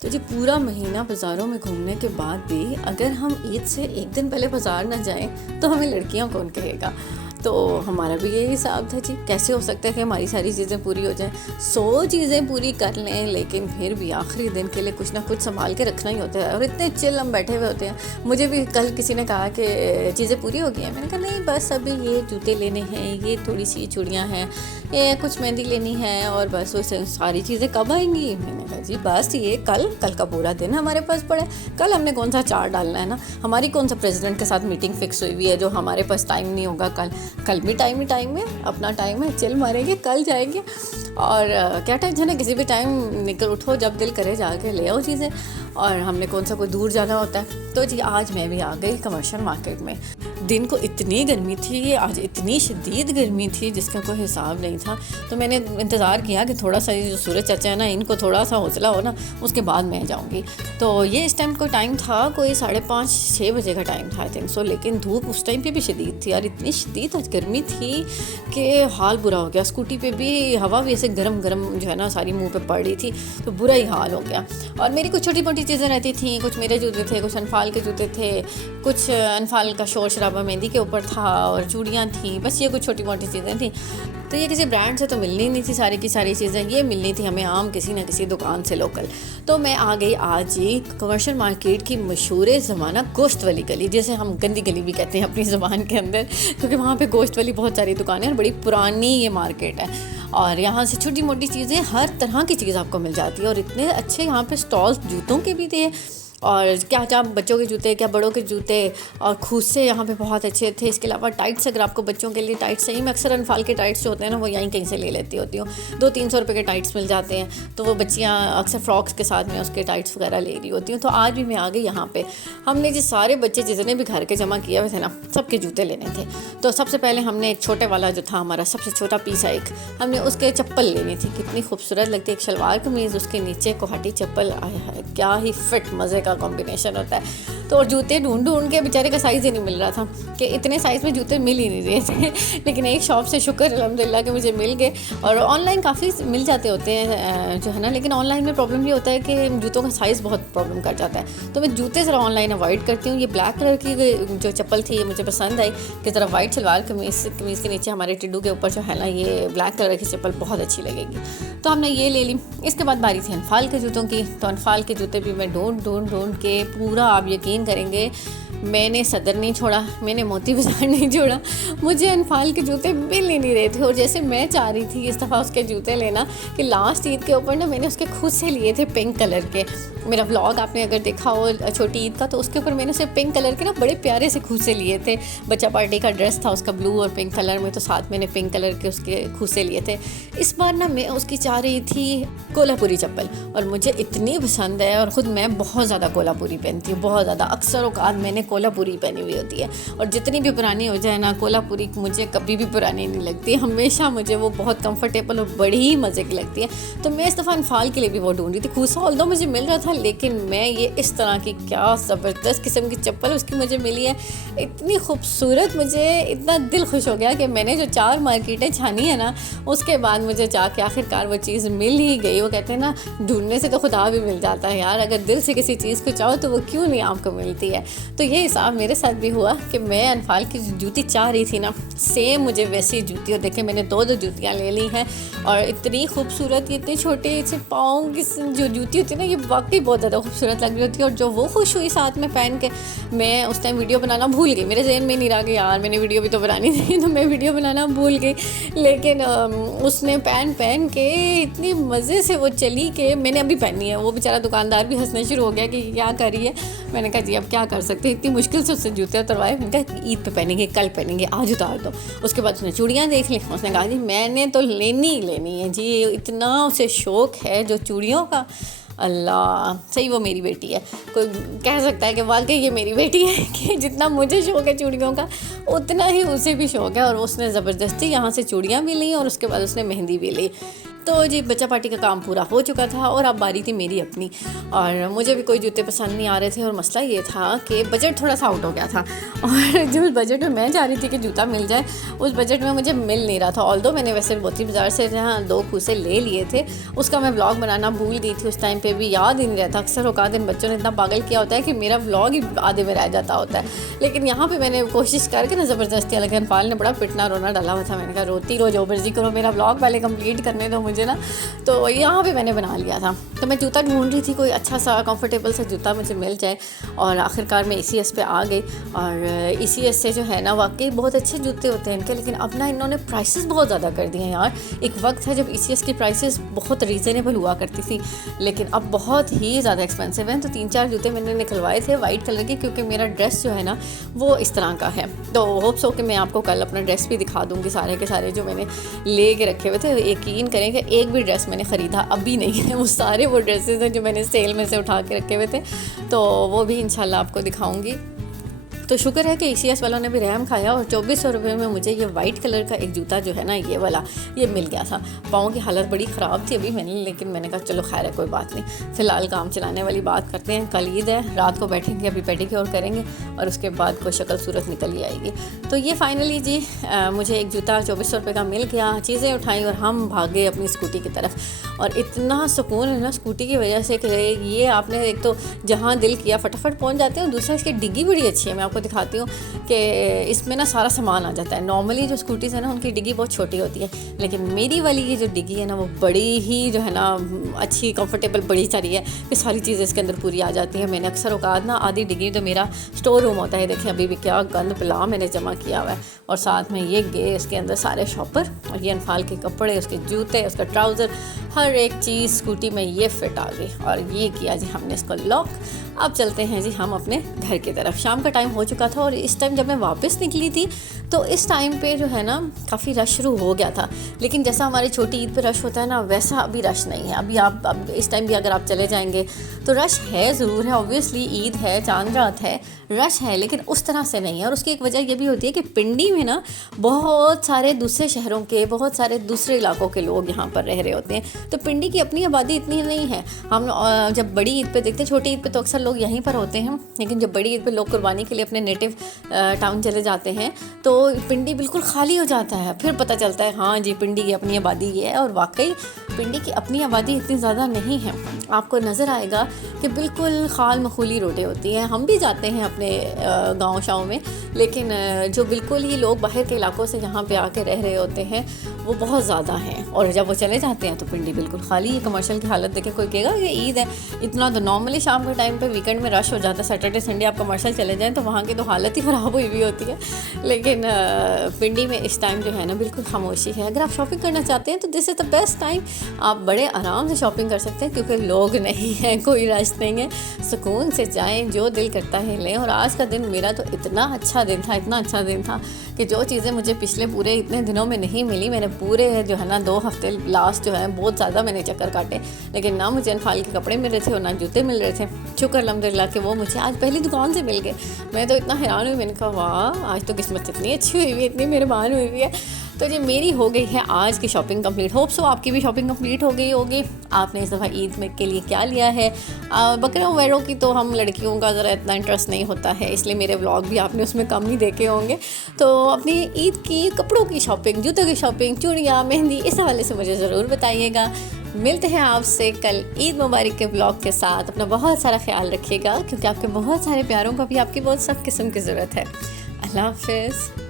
तो जी पूरा महीना बाज़ारों में घूमने के बाद भी अगर हम ईद से एक दिन पहले बाज़ार ना जाएं तो हमें लड़कियां कौन कहेगा। तो हमारा भी यही हिसाब था जी, कैसे हो सकता है कि हमारी सारी चीज़ें पूरी हो जाएं, 100 चीज़ें पूरी कर लें लेकिन फिर भी आखिरी दिन के लिए कुछ ना कुछ संभाल के रखना ही होता है। और इतने चिल हम बैठे हुए होते हैं। मुझे भी कल किसी ने कहा कि चीज़ें पूरी हो गई हैं, मैंने कहा नहीं, बस अभी ये जूते लेने हैं, ये थोड़ी सी चूड़ियाँ हैं, ये कुछ मेहंदी लेनी है और बस वो सारी चीज़ें कब आएंगी। मैंने कहा जी बस ये कल का पूरा दिन हमारे पास पड़ा है। कल हमने कौन सा चार्ट डालना है ना, हमारी कौन सा प्रेसिडेंट के साथ मीटिंग फिक्स हुई हुई है जो हमारे पास टाइम नहीं होगा। कल भी टाइम ही टाइम है, अपना टाइम है, चिल मारेंगे, कल जाएंगे। और क्या टेंशन है, किसी भी टाइम निकल उठो, जब दिल करे जाके ले आओ चीज़ें। और हमने कौन सा कोई दूर जाना होता है। तो जी आज मैं भी आ गई कमर्शियल मार्केट में। दिन को इतनी गर्मी थी, आज इतनी शदीद गर्मी थी जिसका कोई हिसाब नहीं था। तो मैंने इंतज़ार किया कि थोड़ा सा जो सूरज चाचा है ना, इनको थोड़ा सा हौसला हो ना, उसके बाद मैं जाऊंगी। तो ये इस टाइम कोई टाइम था, कोई 5:30-6 बजे का टाइम था आई थिंक सो। लेकिन धूप उस टाइम पे भी शदीद थी और इतनी शदीद आज गर्मी थी कि हाल बुरा हो गया। स्कूटी पे भी हवा भी ऐसे गरम गरम जो है ना सारी मुँह पे पड़ रही थी, तो बुरा ही हाल हो गया। और मेरी कुछ छोटी मोटी चीज़ें रहती थी, कुछ मेरे जूते थे, कुछ अनफाल के जूते थे, कुछ अनफाल का शोर शराबा मेहंदी के ऊपर था और चूड़ियाँ थी, बस ये कुछ छोटी मोटी चीज़ें थी। तो ये किसी ब्रांड से तो मिलनी नहीं थी, सारी की सारी चीज़ें ये मिलनी थी हमें आम किसी न किसी दुकान से लोकल। तो मैं आ गई आज ही कमर्शियल मार्केट की मशहूर ज़माना गोश्त वाली गली, जैसे हम गंदी गली भी कहते हैं अपनी ज़बान के अंदर, क्योंकि वहाँ पे गोश्त वाली बहुत सारी दुकानें और बड़ी पुरानी ये मार्केट है। और यहाँ से छोटी मोटी चीज़ें, हर तरह की चीज़ आपको मिल जाती है। और इतने अच्छे यहाँ पे स्टॉल्स जूतों के भी थे, और क्या क्या बच्चों के जूते, क्या बड़ों के जूते, और खूसे यहाँ पे बहुत अच्छे थे। इसके अलावा टाइट्स, अगर आपको बच्चों के लिए टाइट्स चाहिए, मैं अक्सर अनफाल के टाइट्स जो होते हैं ना वो यहीं कहीं से ले लेती होती हूँ। 200-300 रुपये के टाइट्स मिल जाते हैं, तो वो बच्चियाँ अक्सर फ्रॉक्स के साथ में उसके टाइट्स वगैरह ले रही होती हूँ। तो आज भी मैं आ गई यहाँ पे। हमने जी सारे बच्चे जितने भी घर के जमा किए हुए थे ना, सबके जूते लेने थे। तो सबसे पहले हमने एक छोटे वाला जो था हमारा सबसे छोटा पीस है एक, हमने उसके चप्पल लेनी थी। कितनी खूबसूरत लगती है, एक शलवार कमीज़, उसके नीचे कोहाटी चप्पल, आए हाय क्या ही फिट मज़े का कॉम्बिनेशन होता है। तो और जूते ढूंढ के बेचारे का साइज़ ही नहीं मिल रहा था, कि इतने साइज़ में जूते मिल ही नहीं रहे थे। लेकिन एक शॉप से शुक्र अल्हम्दुलिल्लाह कि मुझे मिल गए। और ऑनलाइन काफ़ी मिल जाते होते हैं जो है ना, लेकिन ऑनलाइन में प्रॉब्लम ये होता है कि जूतों का साइज़ बहुत प्रॉब्लम कर जाता है। तो मैं जूते ज़रा ऑनलाइन अवॉइड करती हूँ। ये ब्लैक कलर की जो चप्पल थी ये मुझे पसंद आई कि ज़रा वाइट शलवार कमीज़ के नीचे हमारे टिड्डू के ऊपर जो है ना ये ब्लैक कलर की चप्पल बहुत अच्छी लगेगी। तो हमने ये ले ली। इसके बाद बारी थी अनफाल के जूतों की। तो अनफाल के जूते भी मैं ढूंढ के पूरा, आप यकीन करेंगे, मैंने सदर नहीं छोड़ा, मैंने मोती बाज़ार नहीं छोड़ा, मुझे अनफाल के जूते मिल ही नहीं रहे थे। और जैसे मैं चाह रही थी इस दफ़ा उसके जूते लेना कि लास्ट ईद के ऊपर ना मैंने उसके खुद से लिए थे पिंक कलर के। मेरा व्लॉग आपने अगर देखा हो छोटी ईद का, तो उसके ऊपर मैंने उसे पिंक कलर के ना बड़े प्यारे से खुद से लिए थे। बच्चा पार्टी का ड्रेस था उसका ब्लू और पिंक कलर में, तो साथ मैंने पिंक कलर के उसके खुद से लिए थे। इस बार ना मैं उसकी चाह रही थी कोल्हापुरी चप्पल, और मुझे इतनी पसंद है। और ख़ुद मैं बहुत ज़्यादा कोल्हापुरी पहनती हूँ, बहुत ज़्यादा, अक्सर औकात मैंने कोल्हापुरी पहनी हुई होती है। और जितनी भी पुरानी हो जाए ना, कोल्हापुरी मुझे कभी भी पुरानी नहीं लगती, हमेशा मुझे वो बहुत कंफर्टेबल और बड़ी ही मज़े की लगती है। तो मैं इस दफ़ा अनफाल के लिए भी वो ढूंढ रही थी। खूसा ऑल्दो मुझे मिल रहा था, लेकिन मैं ये इस तरह की क्या ज़बरदस्त किस्म की चप्पल उसकी मुझे मिली है, इतनी खूबसूरत, मुझे इतना दिल खुश हो गया कि मैंने जो 4 मार्केटें छानी है ना, उसके बाद मुझे जाके आखिरकार वो चीज़ मिल ही गई। वो कहते हैं ना, ढूंढने से तो खुदा भी मिल जाता है यार, अगर दिल से किसी चीज़ को चाहो तो वो क्यों नहीं आपको मिलती है। तो ये हिसाब मेरे साथ भी हुआ कि मैं अनफाल की जूती चाह रही थी ना, सेम मुझे वैसी जूती, और देखे मैंने 2 जूतियाँ ले ली हैं। और इतनी खूबसूरत, इतने छोटे से पाँव की जो जूती होती है ना, ये वाकई बहुत ज़्यादा खूबसूरत लग रही होती है। और जो वो खुश हुई साथ में पहन के, मैं उस टाइम वीडियो बनाना भूल गई, मेरे जहन में नहीं रहा कि यार मैंने वीडियो भी तो बनानी थी, तो मैं वीडियो बनाना भूल गई। लेकिन उसने पहन के इतनी मज़े से वो चली कि मैंने अभी पहनी है। वो बेचारा दुकानदार भी हंसना शुरू हो गया कि क्या कर रही है। मैंने कहा जी अब क्या कर सकते हैं, इतनी मुश्किल से उससे जूते उतरवाए। मैंने कहा ईद पे पहनेंगे, कल पहनेंगे, आज उतार दो। उसके बाद उसने चूड़ियाँ देख ली, उसने कहा जी मैंने तो लेनी ही लेनी है जी, इतना उसे शौक़ है जो चूड़ियों का, अल्लाह सही वो मेरी बेटी है। कोई कह सकता है कि वाकई ये मेरी बेटी है कि जितना मुझे शौक़ है चूड़ियों का, उतना ही उसे भी शौक़ है। और उसने ज़बरदस्ती यहाँ से चूड़ियाँ भी ली और उसके बाद उसने मेहंदी भी ली। तो जी बच्चा पार्टी का काम पूरा हो चुका था और अब बारी थी मेरी अपनी, और मुझे भी कोई जूते पसंद नहीं आ रहे थे। और मसला ये था कि बजट थोड़ा सा आउट हो गया था, और जो बजट में मैं चाह रही थी कि जूता मिल जाए, उस बजट में मुझे मिल नहीं रहा था। ऑल्दो मैंने वैसे मोती बाज़ार से जहाँ 2 खूसे ले लिए थे, उसका मैं व्लॉग बनाना भूल गई थी उस टाइम पे भी, याद ही नहीं रहता। अक्सर औकात इन बच्चों ने इतना पागल किया होता है कि मेरा व्लॉग ही आधे में रह जाता होता है। लेकिन यहाँ पे मैंने कोशिश करके ना ज़बरदस्ती, हालांकि अनफाल ने बड़ा पिटना रोना डाला हुआ था। मैंने कहा रोती रो जो मर्जी करो, मेरा व्लॉग पहले कंप्लीट करने दो मुझे ना। तो यहाँ पे मैंने बना लिया था। तो मैं जूता ढूंढ रही थी, कोई अच्छा सा कंफर्टेबल सा जूता मुझे मिल जाए, और आखिरकार मैं ECS पे आ गई। और ECS से जो है ना वाकई बहुत अच्छे जूते होते हैं इनके, लेकिन अब ना इन्होंने प्राइसेस बहुत ज़्यादा कर दिए हैं यार। एक वक्त है जब ECS की प्राइसेस बहुत रीज़नेबल हुआ करती थी, लेकिन अब बहुत ही ज़्यादा एक्सपेंसिव हैं। तो 3-4 जूते मैंने निकलवाए थे वाइट कलर के, क्योंकि मेरा ड्रेस जो है ना वो इस तरह का है। तो होप्स हो कि मैं आपको कल अपना ड्रेस भी दिखा दूँगी, सारे के सारे जो मैंने ले के रखे हुए थे। यकीन करें कि एक भी ड्रेस मैंने ख़रीदा अभी नहीं है, वो सारे वो ड्रेसेस हैं जो मैंने सेल में से उठा के रखे हुए थे। तो वो भी इंशाल्लाह आपको दिखाऊंगी। तो शुक्र है कि ECS वालों ने भी रहम खाया, और 2400 रुपये में मुझे ये वाइट कलर का एक जूता जो है ना ये वाला ये मिल गया था। पाँव की हालत बड़ी ख़राब थी अभी मैंने, लेकिन मैंने कहा चलो खैर है कोई बात नहीं, फ़िलहाल काम चलाने वाली बात करते हैं। कल ईद है, रात को बैठेंगे अभी पेडिक्योर करेंगे, और उसके बाद कोई शक्ल सूरत निकल ही आएगी। तो ये फाइनली जी मुझे एक जूता 2400 रुपये का मिल गया। चीज़ें उठाई और हम भागे अपनी स्कूटी की तरफ, और इतना सुकून है ना स्कूटी की वजह से कि ये आपने एक तो जहाँ दिल किया फटाफट पहुँच जाते हो, दूसरा इसकी डिग्गी बड़ी अच्छी है। मैं आपको दिखाती हूँ कि इसमें ना सारा सामान आ जाता है। नॉर्मली जो स्कूटीज़ है ना उनकी डिग्गी बहुत छोटी होती है, लेकिन मेरी वाली ये जो डिग्गी है ना वो बड़ी ही जो है ना अच्छी कंफर्टेबल बड़ी सारी है कि सारी चीज़ें इसके अंदर पूरी आ जाती है। मैंने अक्सर औकात ना आधी डिग्गी तो मेरा स्टोर रूम होता है, देखिए अभी भी क्या गंद पिला मैंने जमा किया हुआ है, और साथ में ये गे इसके अंदर सारे शॉपर, और ये अनफाल के कपड़े, उसके जूते, उसका ट्राउज़र, हर एक चीज़ स्कूटी में ये फिट आ गई। और ये किया जी हमने इसको लॉक। अब चलते हैं जी हम अपने घर की तरफ। शाम का टाइम हो चुका था, और इस टाइम जब मैं वापस निकली थी तो इस टाइम पे जो है ना काफ़ी रश शुरू हो गया था। लेकिन जैसा हमारी छोटी ईद पे रश होता है ना, वैसा अभी रश नहीं है। अभी आप अब इस टाइम भी अगर आप चले जाएंगे तो रश है ज़रूर है, ऑब्वियसली ईद है, चांद रात है, रश है, लेकिन उस तरह से नहीं है। और उसकी एक वजह ये भी होती है कि पिंडी में ना बहुत सारे दूसरे शहरों के, बहुत सारे दूसरे इलाकों के लोग यहाँ पर रह रहे होते हैं। तो पिंडी की अपनी आबादी इतनी नहीं है। हम जब बड़ी ईद पे देखते हैं, छोटी ईद पे तो अक्सर लोग यहीं पर होते हैं, लेकिन जब बड़ी ईद पे लोग कुर्बानी के लिए अपने नेटिव टाउन चले जाते हैं तो पिंडी बिल्कुल खाली हो जाता है। फिर पता चलता है हाँ जी पिंडी की अपनी आबादी ये है, और वाकई पिंडी की अपनी आबादी इतनी ज़्यादा नहीं है। आपको नज़र आएगा कि बिल्कुल खाल मखूली रोडें होती हैं। हम भी जाते हैं अपने गाँव शाँव में, लेकिन जो बिल्कुल ही लोग बाहर के इलाकों से यहाँ पे आके रह रहे होते हैं वो बहुत ज़्यादा हैं, और जब वो चले जाते हैं तो पिंडी बिल्कुल खाली है। कमर्शियल की हालत देखे कोई कहेगा कि ईद है इतना, तो नॉर्मली शाम के टाइम पे वीकेंड में रश हो जाता है। सैटरडे संडे आप कमर्शियल चले जाएं तो वहाँ की तो हालत ही ख़राब हुई हुई होती है, लेकिन पिंडी में इस टाइम जो है ना बिल्कुल खामोशी है। अगर आप शॉपिंग करना चाहते हैं तो this is the best time, आप बड़े आराम से शॉपिंग कर सकते हैं, क्योंकि लोग नहीं हैं, कोई रश नहीं है, सुकून से जाएँ, जो दिल करता है लें। और आज का दिन मेरा तो इतना अच्छा दिन था, इतना अच्छा दिन था कि जो चीज़ें मुझे पिछले पूरे इतने दिनों में नहीं मिली, मैंने पूरे जो है ना 2 हफ्ते लास्ट जो है बहुत ज़्यादा मैंने चक्कर काटे, लेकिन ना मुझे अनफाल के कपड़े मिल रहे थे और ना जूते मिल रहे थे। शुक्र अल्हम्दुलिल्लाह कि वो मुझे आज पहली दुकान से मिल गए। मैं तो इतना हैरान हुई, मैंने कहा वाह आज तो किस्मत इतनी अच्छी हुई हुई है, इतनी मेहरबान हुई हुई है। तो जी मेरी हो गई है आज की शॉपिंग कंप्लीट। होप सो आपकी भी शॉपिंग कंप्लीट हो गई होगी। आपने इस दफ़ा ईद में के लिए क्या लिया है? बकरों वगैरह की तो हम लड़कियों का ज़रा इतना इंटरेस्ट नहीं होता है, इसलिए मेरे व्लॉग भी आपने उसमें कम ही देखे होंगे। तो अपनी ईद की कपड़ों की शॉपिंग, जूतों की शॉपिंग, चूड़ियाँ, मेहंदी, इस हवाले से मुझे ज़रूर बताइएगा। मिलते हैं आपसे कल ईद मुबारक के ब्लॉग के साथ। अपना बहुत सारा ख्याल रखिएगा, क्योंकि आपके बहुत सारे प्यारों को भी आपकी बहुत सख्त किस्म की ज़रूरत है। अल्लाह हाफ़िज़।